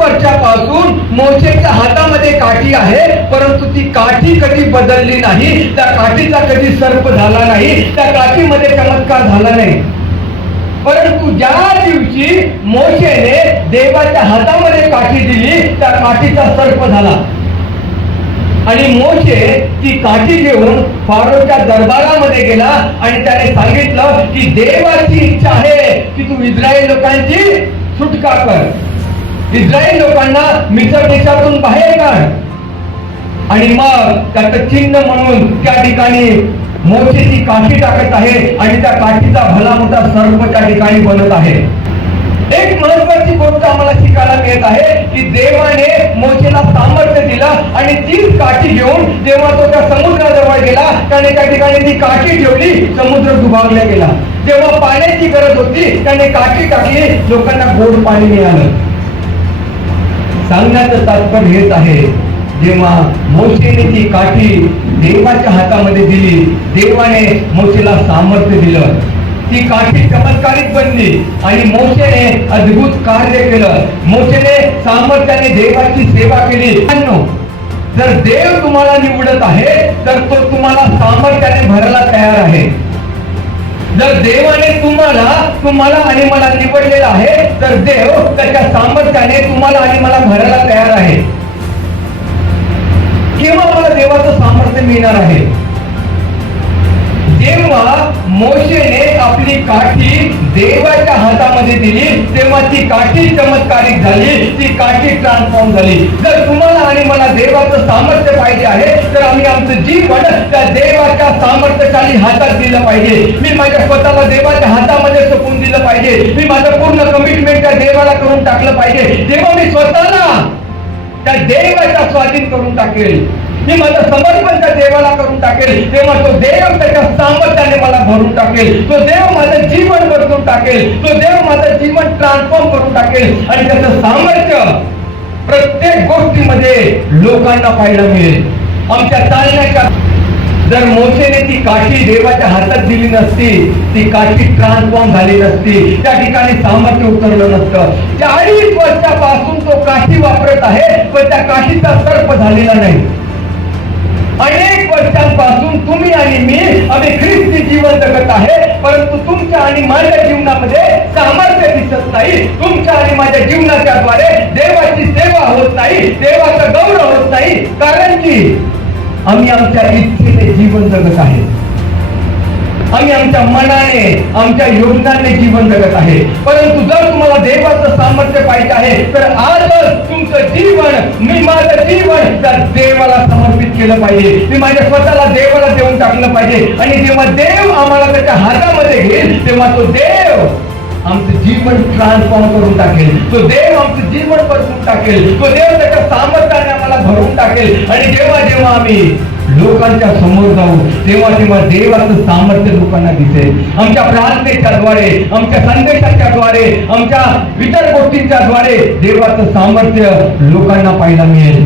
वर्षापासून मोशेच्या हातामध्ये काठी आहे परंतु ती काठी कधी बदलली नाही त्या काठीचा कधी सर्प झाला नाही त्या काठीमध्ये चमत्कार झाला नाही. परंतु ज्या दिवशी मोशेने देवाच्या हातामध्ये काठी दिली त्या काठीचा सर्प झाला. आणि मोशे ती काठी घेऊन फारोच्या दरबारामध्ये गेला आणि त्याने सांगितलं की देवाची इच्छा आहे की तू इस्रायल लोकांची सुटका कर. इस्रायल लोकांना मित्र देशातून बाहेर काढ. आणि मग त्याचं चिन्ह म्हणून त्या ठिकाणी मोशीची काठी टाकत आहे आणि त्या काठीचा भला मोठा सर्प त्या ठिकाणी बनत आहे. एक महत्वाची गोष्ट आम्हाला शिकायला मिळत आहे की देवाने मोशेला सामर्थ्य दिलं आणि तीच काठी घेऊन जेव्हा तो त्या समुद्राजवळ गेला त्याने त्या ठिकाणी ती काठी ठेवली समुद्र दुभागला गेला. जेव्हा पाण्याची गरज होती त्याने काठी टाकली लोकांना गोड पाणी मिळालं. सांगण्याचं तात्पर्य हेच आहे. जेव्हा मोशेने ती काठी देवाच्या हातामध्ये दिली देवाने मोशेला सामर्थ्य दिलं. ती काठी चमत्कारिक बनली आणि मोशेने अद्भुत कार्य केलं. मोशेने सामर्थ्याने देवाची सेवा केली. जर देव तुम्हाला निवडत आहे तर तो तुम्हाला देवाने तुम्हाला तुम्हाला आणि मला निवडलेला आहे. तर देव त्याच्या सामर्थ्याने तुम्हाला आणि मला भरायला तयार आहे. केव्हा मला देवाचं सामर्थ्य मिळणार आहे. जेव्हा मोशेने आपली काठी देवाच्या हातामध्ये दिली. तेव्हा ती काठी चमत्कारिक झाली. ती काठी ट्रान्सफॉर्म झाली. जर तुम्हाला आणि मला देवाचं सामर्थ्य पाहिजे आहे तर आम्ही आमचं जीवन त्या देवाच्या सामर्थ्यशाली हातात दिलं पाहिजे. मी माझ्या स्वतःला देवाच्या हातामध्ये सोपून दिलं पाहिजे. मी माझं पूर्ण कमिटमेंट त्या देवाला करून टाकलं पाहिजे. जेव्हा मी स्वतःला त्या देवाच्या स्वाधीन करून टाकेल मी माझं समर्पण त्या टाकेल. तेव्हा तो देव त्याच्या सामर्थ्याने मला भरून टाकेल. तो देव माझं जीवन बदलून टाकेल. तो देव माझं जीवन ट्रान्सफॉर्म करून टाकेल. आणि त्याचं सामर्थ्य प्रत्येक गोष्टीमध्ये लोकांना पाहायला मिळेल. आमच्या चालण्याच्या जर मोशेने ती काठी देवाच्या हातात दिली नसती ती काठी ट्रान्सफॉर्म झाली नसती त्या ठिकाणी सामर्थ्य उतरलं नसतं. चाळीस वर्षापासून तो काठी वापरत आहे पण त्या काठीचा सर्प झालेला नाही. अनेक वर्षांपासून तुम्ही आणि मी आम्ही ख्रिस्ती जीवन जगत आहे. परंतु तुमच्या आणि माझ्या जीवनामध्ये सामर्थ्य दिसत नाही. तुमच्या आणि माझ्या जीवनाच्या द्वारे देवाची सेवा होत नाही देवाचा गौरव होत नाही. कारण की आम्ही आमच्या इच्छेने जीवन जगत आहे. आम्ही आमच्या मनाने आमच्या योजनाने जीवन जगत आहे. परंतु जर तुम्हाला देवाचं सामर्थ्य पाहिजे आहे तर आजच तुमचं जीवन मी माझं जीवन त्या देवाला समर्पित केलं पाहिजे. मी माझ्या स्वतःला देवाला देऊन टाकलं पाहिजे. आणि जेव्हा देव आम्हाला त्याच्या हातामध्ये घेईल तेव्हा तो देव आमचं जीवन ट्रान्सफॉर्म करून टाकेल. तो देव आमचं जीवन बदलून टाकेल. तो देव त्याच्या सामर्थ्याने आम्हाला भरून टाकेल. आणि जेव्हा जेव्हा आम्ही लोकांच्या समोर जाऊ तेव्हा तेव्हा देवाचं सामर्थ्य लोकांना दिसेल. आमच्या प्रार्थनेच्या द्वारे आमच्या संदेशाच्या द्वारे आमच्या इतर गोष्टींच्या द्वारे देवाचं सामर्थ्य लोकांना पाहायला मिळेल.